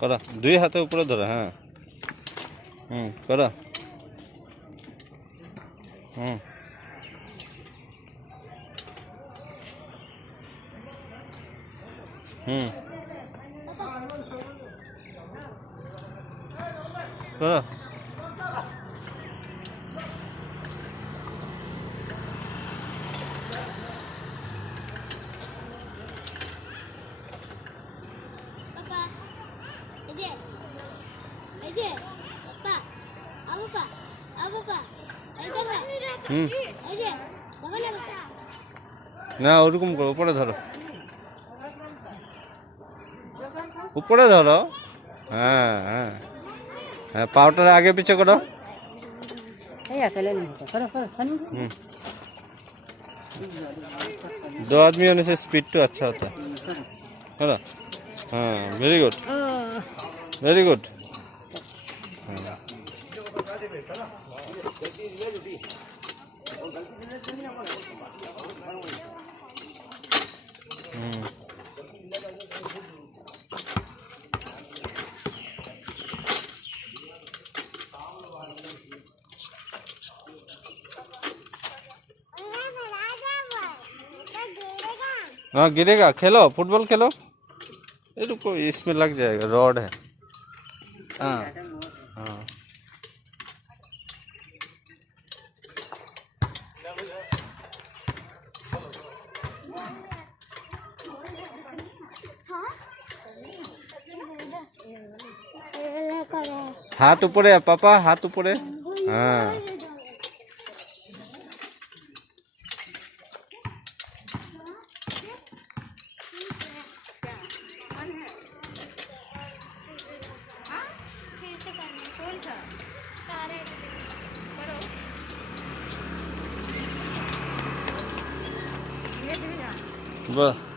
করা, দুই হাতে উপরে ধরো, হ্যাঁ। করা। হুম হুম করা। হুম না, ওরকম করো, উপরে ধরো, উপরে ধরো। হ্যাঁ হ্যাঁ হ্যাঁ, পাউটা आगे पीछे करो। हम्म, 2 आदमी होने से स्पीड तो अच्छा होता है ना। हाँ, वेरी गुड, वेरी गुड। हाँ गिरेगा, खेलो फुटबॉल खेलो। ये रुको, इसमें लग जाएगा, रॉड है। हाँ हाँ हाथ ऊपर है पापा, हाथ ऊपर है। हाँ वाह।